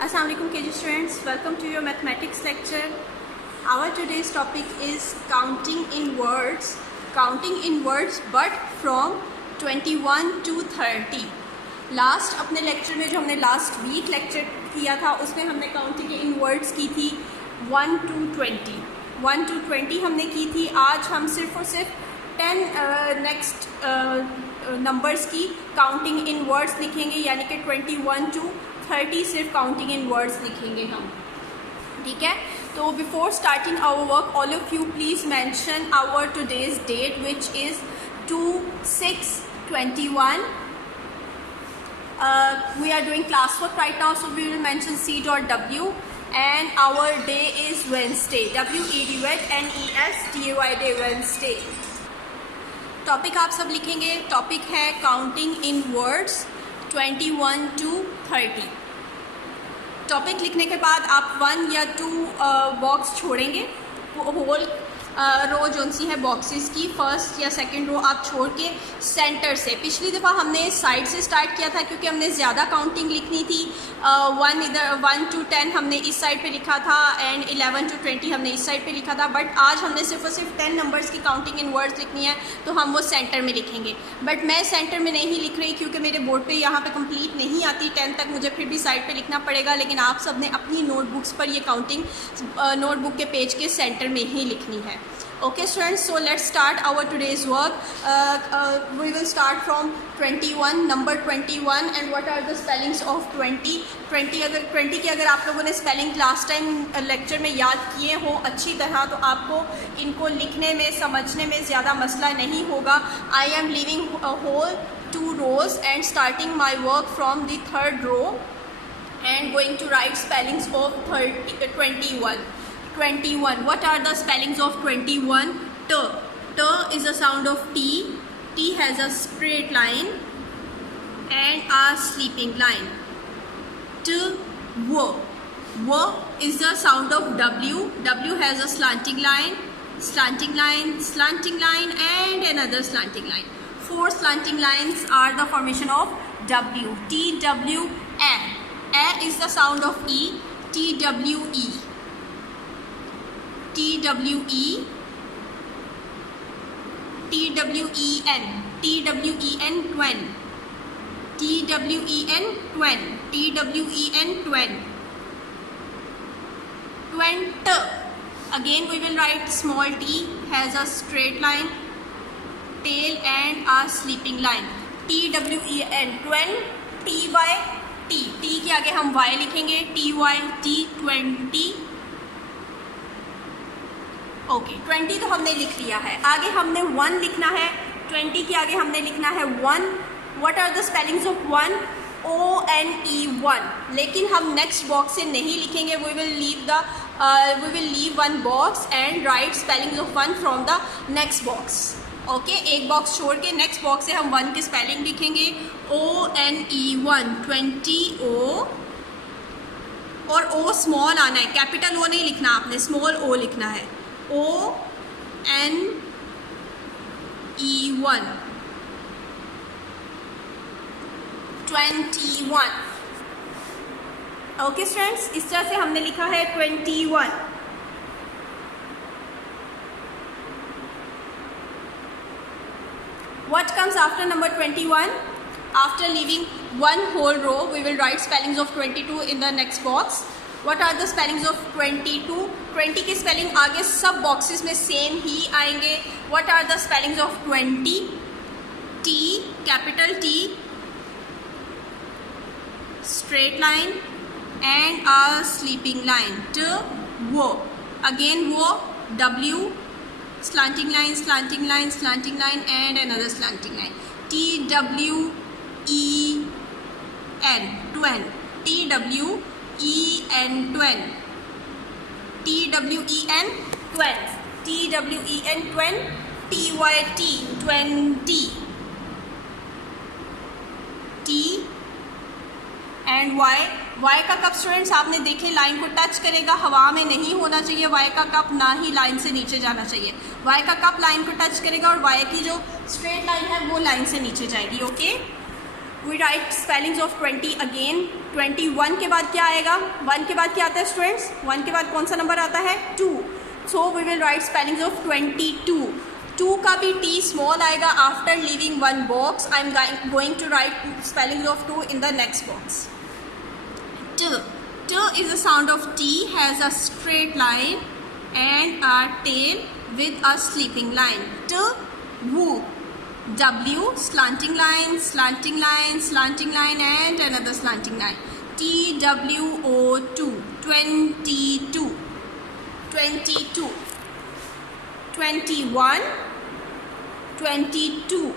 Assalamualaikum KG students, welcome to your mathematics lecture. Our today's topic is counting in words but from 21 to 30. Last अपने lecture में जो हमने last week lecture किया था उसमें हमने काउंटिंग इन वर्ड्स की थी 1 to 20 हमने की थी. आज हम सिर्फ और सिर्फ 10 नेक्स्ट नंबर्स की काउंटिंग इन वर्ड्स लिखेंगे, यानी कि 21 to 30 सिर्फ काउंटिंग इन वर्ड्स लिखेंगे हम. ठीक है, तो before starting our work all of you please mention our today's date which is 2/6/21. We are doing classwork right now, so we will mention C.W. and our day is Wednesday. WEDNESDAY Wednesday. Topic आप सब लिखेंगे. Topic है counting in words 21 to 30. Topic लिखने के बाद आप 1 या 2 box छोड़ेंगे. होल रो जो सी है बॉक्सेस की फर्स्ट या सेकंड रो आप छोड़ के सेंटर से. पिछली दफ़ा हमने साइड से स्टार्ट किया था क्योंकि हमने ज़्यादा काउंटिंग लिखनी थी. 1 to 10 हमने इस साइड पे लिखा था एंड 11 to 20 हमने इस साइड पे लिखा था. बट आज हमने सिर्फ और सिर्फ 10 नंबर्स की काउंटिंग इन वर्ड्स लिखनी है, तो हम वो सेंटर में लिखेंगे. बट मैं सेंटर में नहीं लिख रही क्योंकि मेरे बोर्ड पे यहाँ पे कंप्लीट नहीं आती 10 तक, मुझे फिर भी साइड पे लिखना पड़ेगा. लेकिन आप सब ने अपनी नोटबुक्स पर ये काउंटिंग नोटबुक के पेज के सेंटर में ही लिखनी है. Okay students, so let's start our today's work. We will start from 21, number 21, and what are the spellings of 20. 20 के अगर आप लोगों ने स्पेलिंग लास्ट टाइम लेक्चर में याद किए हों अच्छी तरह, तो आपको इनको लिखने में समझने में ज़्यादा मसला नहीं होगा. I am leaving a whole 2 rows and starting my work from the 3rd row and going to write spellings of 21. 21. What are the spellings of 21? T. T is a sound of T. T has a straight line and a sleeping line. T. W. W is the sound of W. W has a slanting line, and another slanting line. 4 slanting lines are the formation of W. T, W, A. A is the sound of E. T, W, E. TWE, TWEN, TWEN 20, TWEN 20, TWEN 20. 20. Again we will write small t, has a straight line, tail and a sleeping line. TWEN 20, TY T. T के आगे हम Y लिखेंगे. TY T 20. Okay 20 तो हमने लिख लिया है. आगे हमने 1 लिखना है. 20 के आगे हमने लिखना है 1. What are the spellings of 1? ONE 1. लेकिन हम नेक्स्ट बॉक्स से नहीं लिखेंगे. We will leave 1 box and write spellings of 1 from the next box. Okay, एक बॉक्स छोड़ के नेक्स्ट बॉक्स से हम 1 की स्पेलिंग लिखेंगे. ONE 1. 20 O और O स्मॉल आना है, कैपिटल O नहीं लिखना आपने, स्मॉल O लिखना है. ONE 21. ओके स्टूडेंट्स, इस तरह से हमने लिखा है 21. What comes after number 21? After leaving 1 whole row, we will write spellings of 22 in the next box. What are the spellings of 22? 20 की स्पेलिंग आगे सब बॉक्सेस में सेम ही आएंगे. What are the spellings of 20? T, capital T, straight line and a sleeping line. T, W. Again W, W, slanting line and another slanting line. T, W, E, N, 20. T, W, EN 20. TWEN 20. TWEN 20. TYT 20. T and Y. Y का cup students आपने देखे line को touch करेगा, हवा में नहीं होना चाहिए. Y का कप ना ही लाइन से नीचे जाना चाहिए. Y का कप लाइन को टच करेगा और Y की जो स्ट्रेट लाइन है वो लाइन से नीचे जाएगी. Okay we write spellings of 20 again. 21 के बाद क्या आएगा? 1 के बाद क्या आता है स्टूडेंट्स? 1 के बाद कौन सा नंबर आता है? 2. So we will write spellings of 22. 2 का भी टी स्मॉल आएगा after leaving one box. I am going to write spellings of 2 in the next box. T. T is a sound of T, has a straight line and a tail with a sleeping line. T, woo. W, slanting line, slanting line, slanting line and another slanting line. TWO2, 22. 22. 21. 22.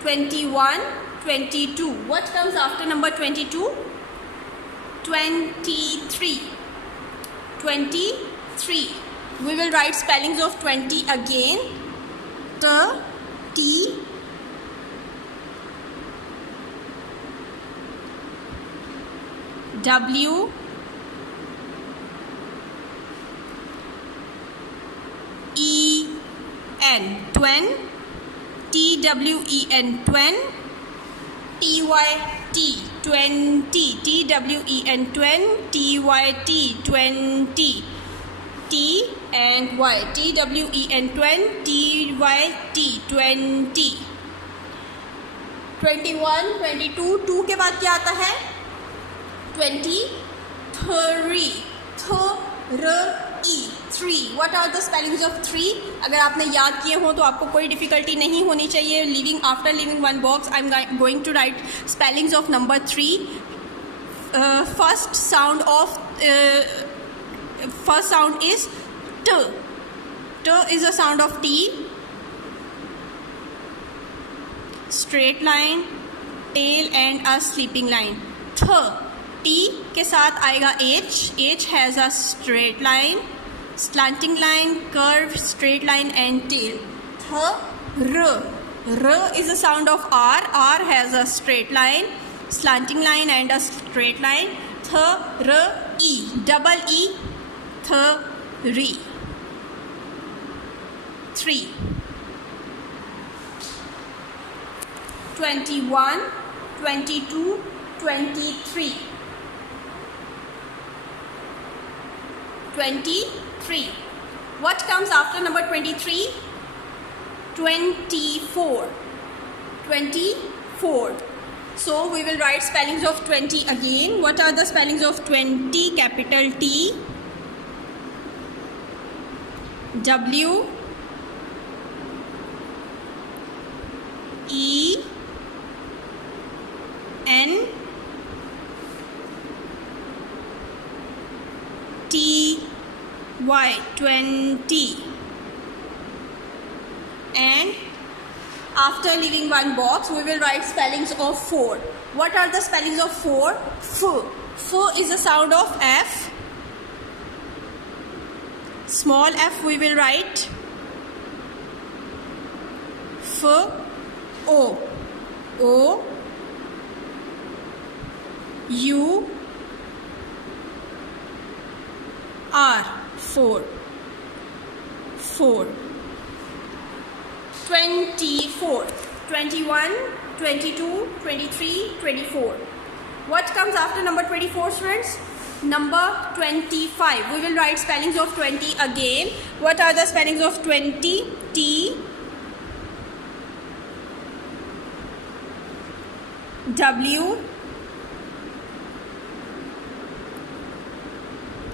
21. 22. What comes after number 22? 23. 23. We will write spellings of 20 again. T, T, W, E, N, twen, TWEN, twen, TYT, 20, TWEN, twen, TYT, 20, T and Y, TWEN, 20, TYT, 20. 21, 22, 2 के बाद क्या आता है? 23, 3. What are the spellings of 3? अगर आपने याद किए हो तो आपको कोई डिफ़िकल्टी नहीं होनी चाहिए. After leaving one box, I am going to write spellings of number 3. First sound is T. T is a sound of T. Straight line, tail and a sleeping line. T. T के साथ आएगा H. H has a straight line, slanting line, curve, straight line and tail. Th. R. R is a sound of R. R has a straight line, slanting line and a straight line. Th. R. E. Double E. Th. 3. 21, 22, 23. 23. What comes after number 23? 24. 24. So we will write spellings of 20 again. What are the spellings of 20? Capital T, W, E, N, T, Y, 20. And after leaving one box, we will write spellings of 4. What are the spellings of 4? F. F is a sound of F. Small f we will write F, O, O, U, R, 4. 4. 24. 21, 22, 23, 24. What comes after number 24, students? Number 25. We will write spellings of 20 again. What are the spellings of 20? T, W,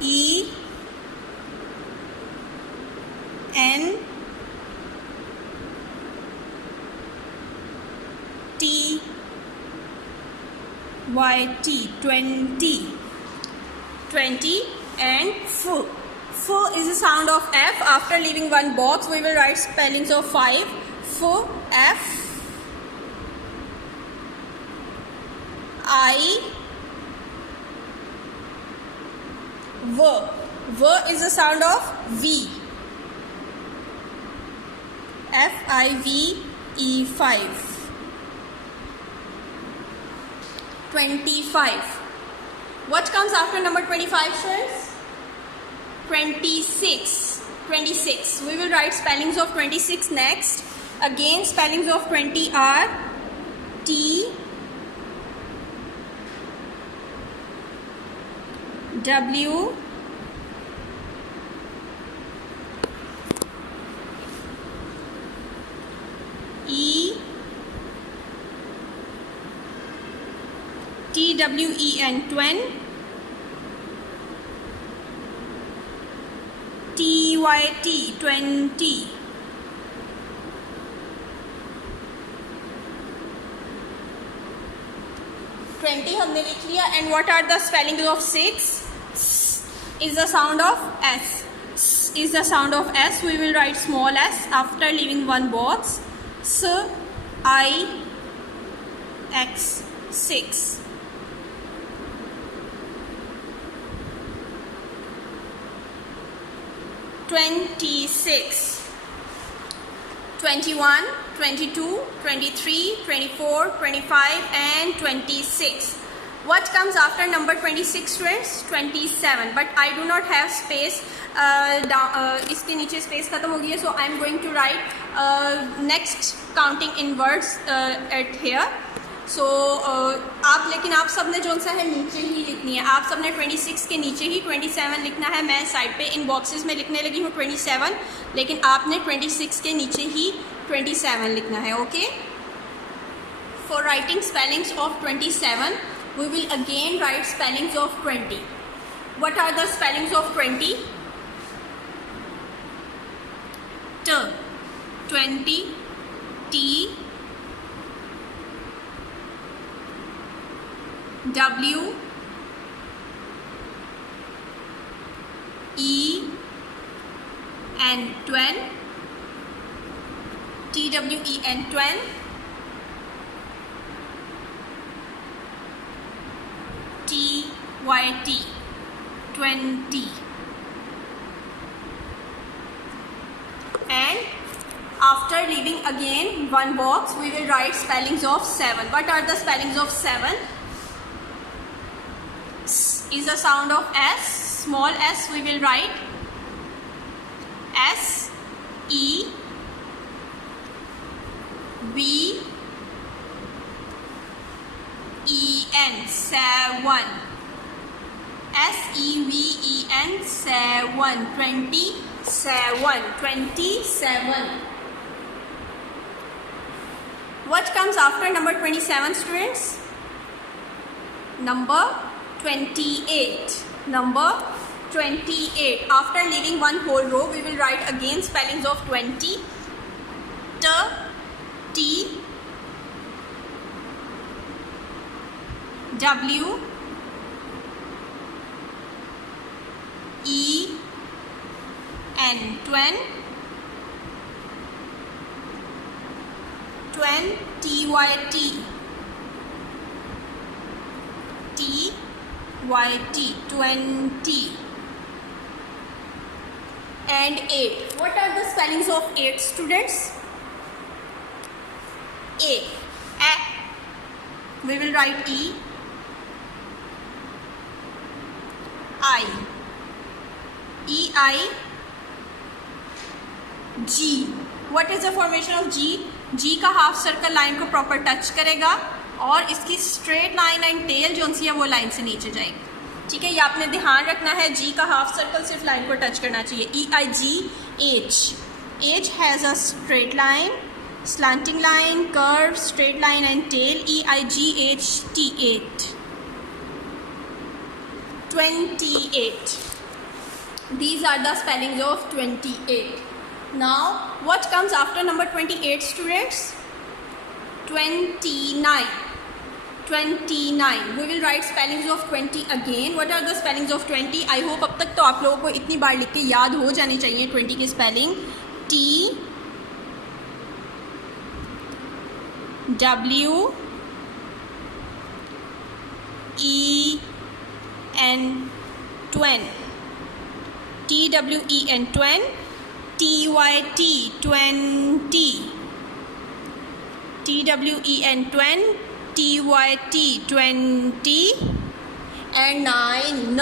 E, N, T, Y, T, 20. 20 and F. F is a sound of F. After leaving one box, we will write spellings of 5. F, F, I, V. V is a sound of V. F-I-V-E, 5. 25. What comes after number 25, students? 26. 26. We will write spellings of 26 next. Again, spellings of 20 are T W E TWEN, twen. TYT, 20. हमने लिख लिया. And what are the spelling of 6? Is the sound of S. Is the sound of S. We will write small s after leaving one box. S-I-X, 6. 26, 21, 22, 23, 24, 25 and 26. What comes after number 26 students? 27. But I do not have space. इसके नीचे space खत्म हो गई है. So I am going to write next counting in words at here. So आप लेकिन आप सब ने जो सा है नीचे ही लिखनी है. आप सब ने 26 के नीचे ही 27 लिखना है. मैं साइड पे इन बॉक्सेस में लिखने लगी हूँ 27, लेकिन आपने 26 के नीचे ही 27 लिखना है. Okay. For writing spellings of 27, we will again write spellings of 20. What are the spellings of 20? T, 20, T, W, E, N, twen. TWEN, twen. TYT, 20. And after leaving again one box, we will write spellings of 7. What are the spellings of 7? S is the sound of S. Small s we will write S E V E N, 7. SEVEN, 7. 27. 27. What comes after number 27 students? Number 28. Number 28. After leaving one whole row, we will write again spellings of 20. T, T, W, E, N, twen. Twen, TYT, TYT, 20. And 8. What are the spellings of 8 students? A. We will write E, I, E, I, G. What is the formation of G? G का half circle line को proper touch करेगा और इसकी straight line and tell जो सी है वो line से नीचे जाएगी. ठीक है, ये आपने ध्यान रखना है. G का हाफ सर्कल सिर्फ लाइन को टच करना चाहिए. E, I, G, H. H has a straight line, slanting line, curve, straight line and tail. E, I, G, H, T, 8. 28. These are the spellings of 28. Now, what comes after number 28 students? 29. 29. We will write spellings of 20 again. What are the spellings of 20? I hope अब तक तो आप लोगों को इतनी बार लिख के याद हो जानी चाहिए 20 की spelling. T, W, E, N, twen. TWEN, twen. TYT, 20. TWEN, twen. TYT, 20. And 9.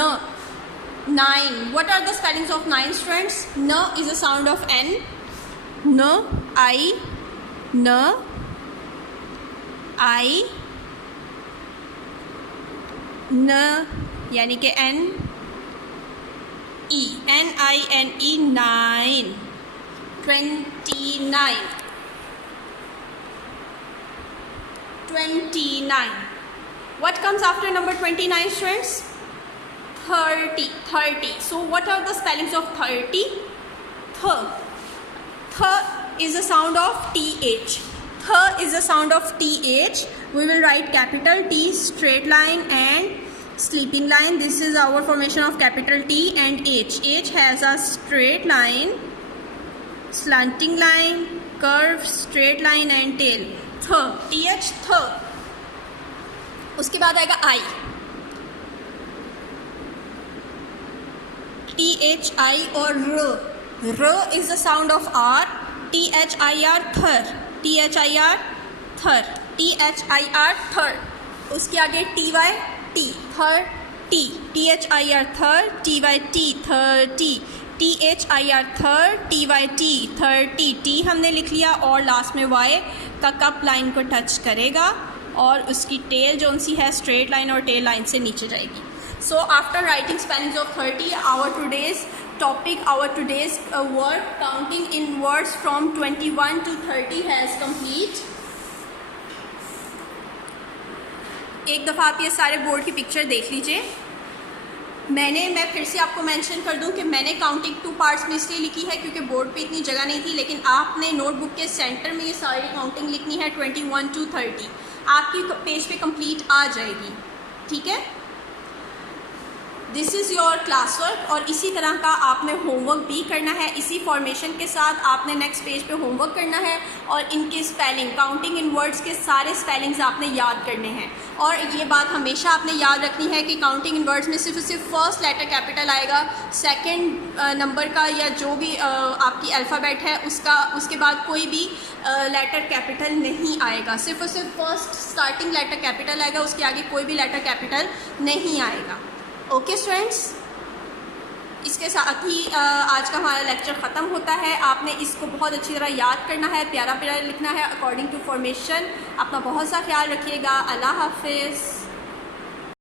9. What are the spellings of 9 students? N is a sound of N. N, I, N, आई न यानी कि N E NINE 9 29. What comes after number 29, students? 30. So what are the spellings of 30? Th is a sound of TH. Th is a sound of TH. We will write capital T, straight line and sleeping line. This is our formation of capital T and H. H has a straight line, slanting line, curve, straight line and tail. Th, TH, th. उसके बाद आएगा I. THI और R. R is the sound of R. THIR, thir. THIR, thir. THIR, thir. उसके आगे TY, T, thir, T. THIR, thir. TY, T, thirty. THIR, thir. TY, T, 30. T हमने लिख लिया और लास्ट में Y का cup line को touch करेगा और उसकी टेल जो सी है स्ट्रेट लाइन और टेल लाइन से नीचे जाएगी. So after writing spellings of 30, our today's word counting in words from 21 to 30 has complete. एक दफ़ा आप ये सारे बोर्ड की पिक्चर देख लीजिए. मैं फिर से आपको मेंशन कर दूं कि मैंने काउंटिंग 2 पार्ट्स में इसलिए लिखी है क्योंकि बोर्ड पे इतनी जगह नहीं थी, लेकिन आपने नोटबुक के सेंटर में ये सारी काउंटिंग लिखनी है 21 to 30. आपकी पेज पे कंप्लीट आ जाएगी. ठीक है, this is your class work. और इसी तरह का आपने होमवर्क भी करना है. इसी फॉर्मेशन के साथ आपने नेक्स्ट पेज पे होमवर्क करना है और इनके स्पेलिंग, काउंटिंग इन वर्ड्स के सारे स्पेलिंग्स आपने याद करने हैं. और ये बात हमेशा आपने याद रखनी है कि काउंटिंग इन वर्ड्स में सिर्फ फर्स्ट लेटर कैपिटल आएगा, सेकंड नंबर का या जो भी आपकी अल्फ़ाबेट है उसके बाद कोई भी लेटर कैपिटल नहीं आएगा. सिर्फ फर्स्ट स्टार्टिंग लेटर कैपिटल आएगा, उसके आगे कोई भी लेटर कैपिटल नहीं आएगा. ओके स्टूडेंट्स, इसके साथ ही आज का हमारा लेक्चर ख़त्म होता है. आपने इसको बहुत अच्छी तरह याद करना है, प्यारा प्यारा लिखना है अकॉर्डिंग टू फॉर्मेशन. अपना बहुत सा ख्याल रखिएगा. अल्लाह हाफिज़.